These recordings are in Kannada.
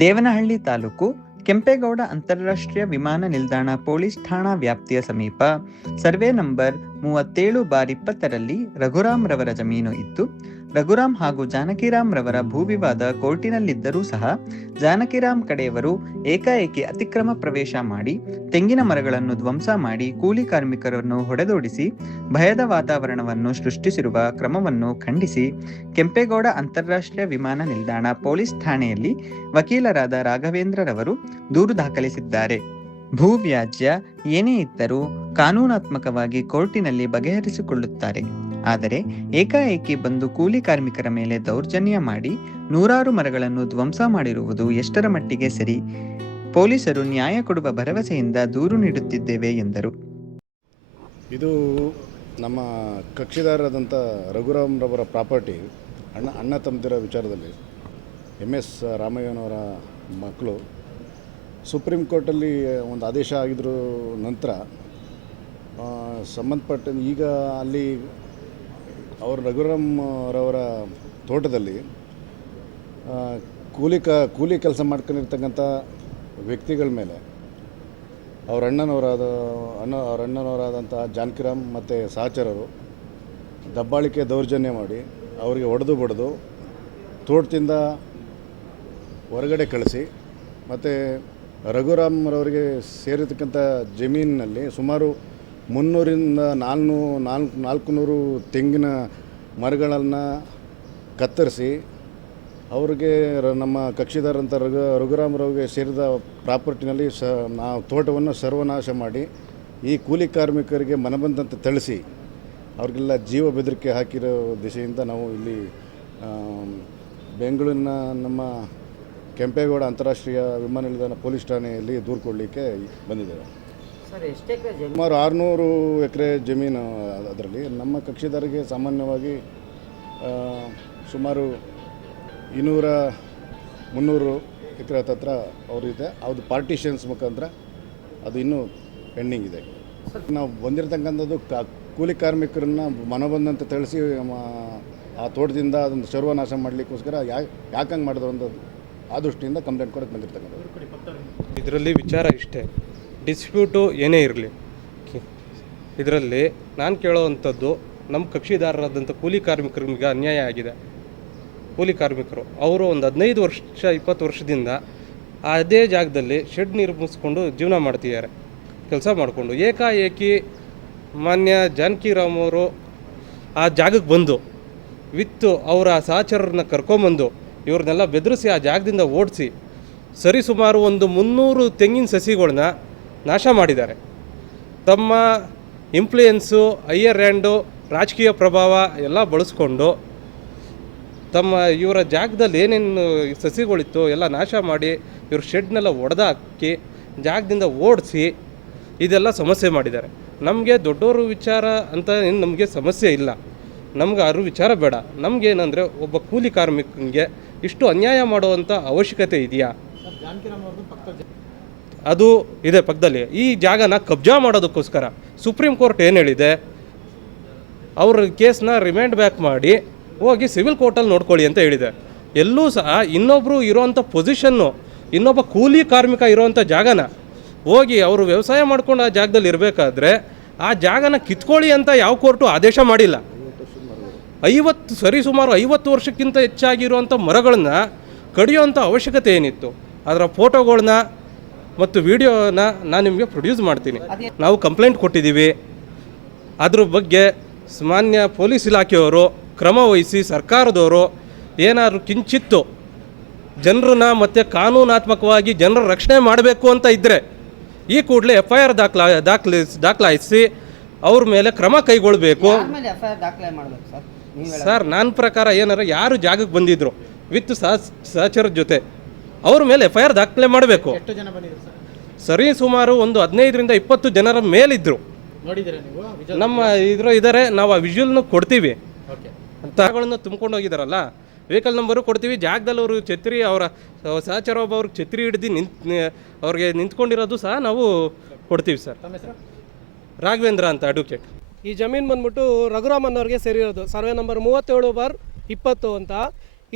ದೇವನಹಳ್ಳಿ ತಾಲೂಕು ಕೆಂಪೇಗೌಡ ಅಂತಾರಾಷ್ಟ್ರೀಯ ವಿಮಾನ ನಿಲ್ದಾಣ ಪೊಲೀಸ್ ಠಾಣಾ ವ್ಯಾಪ್ತಿಯ ಸಮೀಪ ಸರ್ವೆ ನಂಬರ್ 37/20ರಲ್ಲಿ ರಘುರಾಮ್ ರವರ ಜಮೀನು ಇತ್ತು. ರಘುರಾಮ್ ಹಾಗೂ ಜಾನಕಿರಾಮ್ ರವರ ಭೂವಿವಾದ ಕೋರ್ಟಿನಲ್ಲಿದ್ದರೂ ಸಹ ಜಾನಕಿರಾಮ್ ಕಡೆಯವರು ಏಕಾಏಕಿ ಅತಿಕ್ರಮ ಪ್ರವೇಶ ಮಾಡಿ ತೆಂಗಿನ ಮರಗಳನ್ನು ಧ್ವಂಸ ಮಾಡಿ ಕೂಲಿ ಕಾರ್ಮಿಕರನ್ನು ಹೊಡೆದೋಡಿಸಿ ಭಯದ ವಾತಾವರಣವನ್ನು ಸೃಷ್ಟಿಸಿರುವ ಕ್ರಮವನ್ನು ಖಂಡಿಸಿ ಕೆಂಪೇಗೌಡ ಅಂತಾರಾಷ್ಟ್ರೀಯ ವಿಮಾನ ನಿಲ್ದಾಣ ಪೊಲೀಸ್ ಠಾಣೆಯಲ್ಲಿ ವಕೀಲರಾದ ರಾಘವೇಂದ್ರರವರು ದೂರು ದಾಖಲಿಸಿದ್ದಾರೆ. ಭೂವ್ಯಾಜ್ಯ ಏನೇ ಇದ್ದರೂ ಕಾನೂನಾತ್ಮಕವಾಗಿ ಕೋರ್ಟಿನಲ್ಲಿ ಬಗೆಹರಿಸಿಕೊಳ್ಳುತ್ತಾರೆ. ಆದರೆ ಏಕಾಏಕಿ ಬಂದು ಕೂಲಿ ಕಾರ್ಮಿಕರ ಮೇಲೆ ದೌರ್ಜನ್ಯ ಮಾಡಿ ನೂರಾರು ಮರಗಳನ್ನು ಧ್ವಂಸ ಮಾಡಿರುವುದು ಎಷ್ಟರ ಮಟ್ಟಿಗೆ ಸರಿ? ಪೊಲೀಸರು ನ್ಯಾಯ ಕೊಡುವ ಭರವಸೆಯಿಂದ ದೂರು ನೀಡುತ್ತಿದ್ದೇವೆ ಎಂದರು. ಇದು ನಮ್ಮ ಕಕ್ಷಿದಾರರಾದಂಥ ರಘುರಾಮ್ ರವರ ಪ್ರಾಪರ್ಟಿ. ಅಣ್ಣ ತಮ್ಮದಿರ ವಿಚಾರದಲ್ಲಿ MS ರಾಮಯ್ಯನವರ ಮಕ್ಕಳು ಸುಪ್ರೀಂ ಕೋರ್ಟಲ್ಲಿ ಒಂದು ಆದೇಶ ಆಗಿದ್ರ ನಂತರ ಸಂಬಂಧಪಟ್ಟ ಈಗ ಅಲ್ಲಿ ಅವರು ರಘುರಾಮ್ ರವರ ತೋಟದಲ್ಲಿ ಕೂಲಿ ಕೆಲಸ ಮಾಡ್ಕೊಂಡಿರ್ತಕ್ಕಂಥ ವ್ಯಕ್ತಿಗಳ ಮೇಲೆ ಅವ್ರ ಅಣ್ಣನವರಾದಂಥ ಜಾನಕಿರಾಮ್ ಮತ್ತು ಸಹಚರರು ದಬ್ಬಾಳಿಕೆ ದೌರ್ಜನ್ಯ ಮಾಡಿ ಅವರಿಗೆ ಹೊಡೆದು ಬಡಿದು ತೋಟದಿಂದ ಹೊರಗಡೆ ಕಳಿಸಿ ಮತ್ತು ರಘುರಾಮ್ರವರಿಗೆ ಸೇರಿರ್ತಕ್ಕಂಥ ಜಮೀನಿನಲ್ಲಿ ಸುಮಾರು 300ರಿಂದ 400 ತೆಂಗಿನ ಮರಗಳನ್ನು ಕತ್ತರಿಸಿ ಅವ್ರಿಗೆ ನಮ್ಮ ಕಕ್ಷಿದಾರಂಥ ರಘುರಾಮ್ರವ್ರಿಗೆ ಸೇರಿದ ಪ್ರಾಪರ್ಟಿನಲ್ಲಿ ನಾವು ತೋಟವನ್ನು ಸರ್ವನಾಶ ಮಾಡಿ ಈ ಕೂಲಿ ಕಾರ್ಮಿಕರಿಗೆ ಮನಬಂದಂತೆ ಥಳಿಸಿ ಅವ್ರಿಗೆಲ್ಲ ಜೀವ ಬೆದರಿಕೆ ಹಾಕಿರೋ ದಿಶೆಯಿಂದ ನಾವು ಇಲ್ಲಿ ಬೆಂಗಳೂರಿನ ನಮ್ಮ ಕೆಂಪೇಗೌಡ ಅಂತಾರಾಷ್ಟ್ರೀಯ ವಿಮಾನ ನಿಲ್ದಾಣ ಪೊಲೀಸ್ ಠಾಣೆಯಲ್ಲಿ ದೂರು ಕೊಡಲಿಕ್ಕೆ ಬಂದಿದ್ದೇವೆ. ಸುಮಾರು 600 ಎಕರೆ ಜಮೀನು. ಅದರಲ್ಲಿ ನಮ್ಮ ಕಕ್ಷಿದಾರಿಗೆ ಸಾಮಾನ್ಯವಾಗಿ ಸುಮಾರು 200-300 ಎಕರೆ ಹತ್ತಿರ ಅವರಿದೆ. ಅದು ಪಾರ್ಟಿಷನ್ಸ್ ಮುಖಾಂತರ ಅದು ಇನ್ನೂ ಪೆಂಡಿಂಗ್ ಇದೆ. ನಾವು ಬಂದಿರತಕ್ಕಂಥದ್ದು ಕೂಲಿ ಕಾರ್ಮಿಕರನ್ನ ಮನಬಂದಂತೆ ತಿಳಿಸಿ ಆ ತೋಟದಿಂದ ಅದನ್ನು ಸರ್ವನಾಶ ಮಾಡಲಿಕ್ಕೋಸ್ಕರ ಯಾಕಂಗೆ ಮಾಡಿದ್ರು ಅಂತ ಆ ದೃಷ್ಟಿಯಿಂದ ಕಂಪ್ಲೇಂಟ್ ಕೊಡೋಕ್ಕೆ ಬಂದಿರ್ತಕ್ಕಂಥದ್ದು. ಇದರಲ್ಲಿ ವಿಚಾರ ಇಷ್ಟೇ, ಡಿಸ್ಪ್ಯೂಟು ಏನೇ ಇರಲಿ, ಇದರಲ್ಲಿ ನಾನು ಕೇಳೋವಂಥದ್ದು ನಮ್ಮ ಕಕ್ಷಿದಾರರಾದಂಥ ಕೂಲಿ ಕಾರ್ಮಿಕರಿಗೆ ಅನ್ಯಾಯ ಆಗಿದೆ. ಕೂಲಿ ಕಾರ್ಮಿಕರು ಅವರು ಒಂದು 15 ವರ್ಷ 20 ವರ್ಷದಿಂದ ಅದೇ ಜಾಗದಲ್ಲಿ ಶೆಡ್ ನಿರ್ಮಿಸ್ಕೊಂಡು ಜೀವನ ಮಾಡ್ತಿದ್ದಾರೆ, ಕೆಲಸ ಮಾಡಿಕೊಂಡು. ಏಕಾಏಕಿ ಮಾನ್ಯ ಜಾನಕಿರಾಮ್ ಅವರು ಆ ಜಾಗಕ್ಕೆ ಬಂದು ವಿತ್ತು ಅವರ ಸಹಚರರನ್ನ ಕರ್ಕೊಂಬಂದು ಇವ್ರನ್ನೆಲ್ಲ ಬೆದರಿಸಿ ಆ ಜಾಗದಿಂದ ಓಡಿಸಿ ಸರಿಸುಮಾರು ಒಂದು 300 ತೆಂಗಿನ ಸಸಿಗಳನ್ನ ನಾಶ ಮಾಡಿದ್ದಾರೆ. ತಮ್ಮ ಇನ್ಫ್ಲೂಯೆನ್ಸು, ಹೈಯರ್ ಹ್ಯಾಂಡು, ರಾಜಕೀಯ ಪ್ರಭಾವ ಎಲ್ಲ ಬಳಸ್ಕೊಂಡು ತಮ್ಮ ಇವರ ಜಾಗದಲ್ಲಿ ಏನೇನು ಸಸಿಗಳಿತ್ತು ಎಲ್ಲ ನಾಶ ಮಾಡಿ ಇವ್ರ ಶೆಡ್ನೆಲ್ಲ ಒಡೆದಾಕಿ ಜಾಗದಿಂದ ಓಡಿಸಿ ಇದೆಲ್ಲ ಸಮಸ್ಯೆ ಮಾಡಿದ್ದಾರೆ. ನಮಗೆ ದೊಡ್ಡವರು ವಿಚಾರ ಅಂತ ಏನು ನಮಗೆ ಸಮಸ್ಯೆ ಇಲ್ಲ, ನಮ್ಗೆ ಯಾರು ವಿಚಾರ ಬೇಡ. ನಮಗೇನಂದರೆ ಒಬ್ಬ ಕೂಲಿ ಕಾರ್ಮಿಕನಿಗೆ ಇಷ್ಟು ಅನ್ಯಾಯ ಮಾಡುವಂಥ ಅವಶ್ಯಕತೆ ಇದೆಯಾ? ಅದು ಇದೆ ಪಕ್ಕದಲ್ಲಿ. ಈ ಜಾಗನ ಕಬ್ಜಾ ಮಾಡೋದಕ್ಕೋಸ್ಕರ ಸುಪ್ರೀಂ ಕೋರ್ಟ್ ಏನು ಹೇಳಿದೆ, ಅವ್ರ ಕೇಸ್ನ ರಿಮ್ಯಾಂಡ್ ಬ್ಯಾಕ್ ಮಾಡಿ ಹೋಗಿ ಸಿವಿಲ್ ಕೋರ್ಟಲ್ಲಿ ನೋಡ್ಕೊಳ್ಳಿ ಅಂತ ಹೇಳಿದೆ. ಎಲ್ಲೂ ಸಹ ಇನ್ನೊಬ್ಬರು ಇರೋವಂಥ ಪೊಸಿಷನ್ನು, ಇನ್ನೊಬ್ಬ ಕೂಲಿ ಕಾರ್ಮಿಕ ಇರೋವಂಥ ಜಾಗನ ಹೋಗಿ ಅವರು ವ್ಯವಸಾಯ ಮಾಡ್ಕೊಂಡು ಆ ಜಾಗದಲ್ಲಿ ಇರಬೇಕಾದ್ರೆ ಆ ಜಾಗನ ಕಿತ್ಕೊಳ್ಳಿ ಅಂತ ಯಾವ ಕೋರ್ಟು ಆದೇಶ ಮಾಡಿಲ್ಲ. ಸರಿಸುಮಾರು 50 ವರ್ಷಕ್ಕಿಂತ ಹೆಚ್ಚಾಗಿರುವಂಥ ಮರಗಳನ್ನ ಕಡಿಯೋವಂಥ ಅವಶ್ಯಕತೆ ಏನಿತ್ತು? ಅದರ ಫೋಟೋಗಳನ್ನ ಮತ್ತು ವಿಡಿಯೋನ ನಾನು ನಿಮಗೆ ಪ್ರೊಡ್ಯೂಸ್ ಮಾಡ್ತೀನಿ. ನಾವು ಕಂಪ್ಲೇಂಟ್ ಕೊಟ್ಟಿದ್ದೀವಿ. ಅದ್ರ ಬಗ್ಗೆ ಮಾನ್ಯ ಪೊಲೀಸ್ ಇಲಾಖೆಯವರು ಕ್ರಮ ವಹಿಸಿ ಸರ್ಕಾರದವರು ಏನಾದರೂ ಕಿಂಚಿತ್ತು ಜನರನ್ನ ಮತ್ತು ಕಾನೂನಾತ್ಮಕವಾಗಿ ಜನರ ರಕ್ಷಣೆ ಮಾಡಬೇಕು ಅಂತ ಇದ್ದರೆ ಈ ಕೂಡಲೇ FIR ದಾಖಲಾಯಿಸಿ ಅವ್ರ ಮೇಲೆ ಕ್ರಮ ಕೈಗೊಳ್ಳಬೇಕು. ಸರ್, ನನ್ನ ಪ್ರಕಾರ ಏನಾರ ಯಾರು ಜಾಗಕ್ಕೆ ಬಂದಿದ್ರು ವಿತ್ ಸಹಚರ ಜೊತೆ ಅವ್ರ ಮೇಲೆ FIR ದಾಖಲೆ ಮಾಡಬೇಕು. ಸರಿ ಸುಮಾರು ಒಂದು 15ರಿಂದ 20 ಜನರ ಮೇಲಿದ್ರು. ನಮ್ಮ ಇದ್ದಾರೆ, ನಾವು ಆ ವಿಜುವಲ್ನ ಕೊಡ್ತೀವಿ. ಅಂತಗಳನ್ನ ತುಂಬ್ಕೊಂಡು ಹೋಗಿದಾರಲ್ಲ, ವೆಹಿಕಲ್ ನಂಬರು ಕೊಡ್ತೀವಿ. ಜಾಗದಲ್ಲಿ ಅವರು ಛತ್ರಿ, ಅವರ ಸಹಚರ ಒಬ್ಬ ಅವ್ರಿಗೆ ಛತ್ರಿ ಹಿಡಿದು ಅವ್ರಿಗೆ ನಿಂತ್ಕೊಂಡಿರೋದು ಸಹ ನಾವು ಕೊಡ್ತೀವಿ. ಸರ್, ರಾಘವೇಂದ್ರ ಅಂತ ಅಡ್ವೊಕೇಟ್. ಈ ಜಮೀನು ಬಂದ್ಬಿಟ್ಟು ರಘುರಾಮನ್ ಅವ್ರಿಗೆ ಸೇರಿರೋದು. ಸರ್ವೆ ನಂಬರ್ 37/20 ಅಂತ.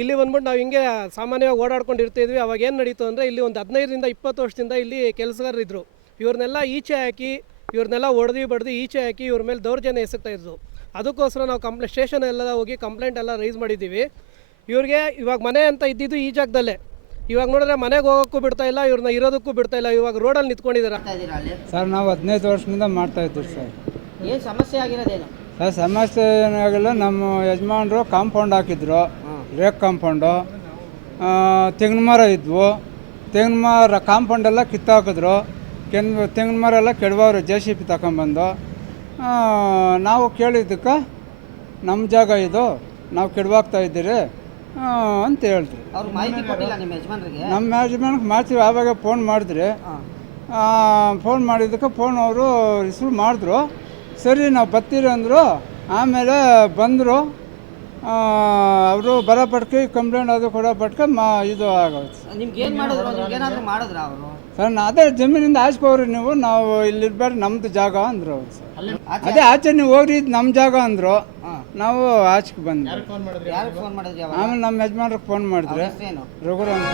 ಇಲ್ಲಿ ಬಂದ್ಬಿಟ್ಟು ನಾವು ಹಿಂಗೆ ಸಾಮಾನ್ಯವಾಗಿ ಓಡಾಡ್ಕೊಂಡು ಇರ್ತಿದ್ವಿ. ಅವಾಗ ಏನು ನಡೀತು ಅಂದರೆ ಇಲ್ಲಿ ಒಂದು 15ರಿಂದ 20 ವರ್ಷದಿಂದ ಇಲ್ಲಿ ಕೆಲಸಗಾರರಿದ್ದರು. ಇವ್ರನ್ನೆಲ್ಲ ಈಚೆ ಹಾಕಿ, ಇವ್ರನ್ನೆಲ್ಲ ಬಡ್ದು ಈಚೆ ಹಾಕಿ ಇವ್ರ ಮೇಲೆ ದೌರ್ಜನ್ಯ ಎಸಗ್ತಾ ಇದ್ರು. ಅದಕ್ಕೋಸ್ಕರ ನಾವು ಸ್ಟೇಷನ್ ಎಲ್ಲ ಹೋಗಿ ಕಂಪ್ಲೇಂಟ್ ಎಲ್ಲ ರೈಸ್ ಮಾಡಿದ್ದೀವಿ. ಇವ್ರಿಗೆ ಇವಾಗ ಮನೆ ಅಂತ ಇದ್ದಿದ್ದು ಈ ಜಾಗದಲ್ಲೇ. ಇವಾಗ ನೋಡಿದ್ರೆ ಮನೆಗೆ ಹೋಗೋಕ್ಕೂ ಬಿಡ್ತಾ ಇಲ್ಲ, ಇವ್ರನ್ನ ಇರೋದಕ್ಕೂ ಬಿಡ್ತಾ ಇಲ್ಲ. ಇವಾಗ ರೋಡಲ್ಲಿ ನಿಂತ್ಕೊಂಡಿದ್ದಾರೆ. ಸರ್ ನಾವು 15 ವರ್ಷದಿಂದ ಮಾಡ್ತಾ ಇದ್ದೀವಿ ಸರ್. ಏನು ಸಮಸ್ಯೆ ಆಗಿರೋದೇನು? ಸರ್ ಸಮಸ್ಯೆ ಏನಾಗಿಲ್ಲ, ನಮ್ಮ ಯಜಮಾನರು ಕಾಂಪೌಂಡ್ ಹಾಕಿದ್ರು, ರೇಕ್ ಕಾಂಪೌಂಡು. ತೆಂಗಿನ ಮರ ಇದ್ವು, ತೆಂಗಿನ ಮರ ಕಾಂಪೌಂಡೆಲ್ಲ ಕಿತ್ತಾಕಿದ್ರು. ತೆಂಗಿನ ಮರ ಎಲ್ಲ ಕೆಡವವ್ರು JCB ತಗೊಂಬಂದು. ನಾವು ಕೇಳಿದ್ದಕ್ಕೆ ನಮ್ಮ ಜಾಗ ಇದು, ನಾವು ಕೆಡವಾಗ್ತಾ ಇದ್ದೀರಿ ಅಂತ ಹೇಳಿದ್ರು. ಅವ್ರು ಮಾಹಿತಿ ಕೊಟ್ಟಿಲ್ಲ ನಿಮ್ಮ ಯಜಮಾನರಿಗೆ? ನಮ್ಮ ಯಜಮಾನಕ್ಕೆ ಮಾಡ್ತೀವಿ. ಆವಾಗ ಫೋನ್ ಮಾಡಿದ್ರಿ, ಫೋನ್ ಮಾಡಿದ್ದಕ್ಕೆ ಫೋನ್ ಅವರು ರಿಸೀವ್ ಮಾಡಿದ್ರು. ಸರಿ ನಾವು ಬರ್ತೀರಿ ಅಂದರು. ಆಮೇಲೆ ಬಂದರು ಅವರು ಬರೋಪಟ್ಕೆ ಕಂಪ್ಲೇಂಟ್ ಅದು ಕೊಡೋಪಟ್ಕೆ ಇದು ಆಗೋದು. ನಿಮ್ಗೆ ಏನು ಮಾಡಿದ್ರು? ನಿಮ್ಗೇನಾದರೂ ಮಾಡಿದ್ರ ಅವರು? ಸರ್ ಅದೇ ಜಮೀನಿಂದ ಆಚೆಕೋರಿ ನೀವು, ನಾವು ಇಲ್ಲಿರ್ಬೇಡಿ, ನಮ್ಮದು ಜಾಗ ಅಂದರು ಅವ್ರು ಸರ್. ಅದೇ ಆಚೆ ನೀವು ಹೋಗ್ರಿ, ಇದು ನಮ್ಮ ಜಾಗ ಅಂದರು. ನಾವು ಆಚೆಗೆ ಬಂದ್ವಿ. ಯಾರಿಗೆ ಫೋನ್ ಮಾಡಿದ್ರಿ? ಆಮೇಲೆ ನಮ್ಮ ಯಜಮಾನ್ರಿಗೆ ಫೋನ್ ಮಾಡಿದ್ರೆ ಏನು? ರಘುರಾಮ್.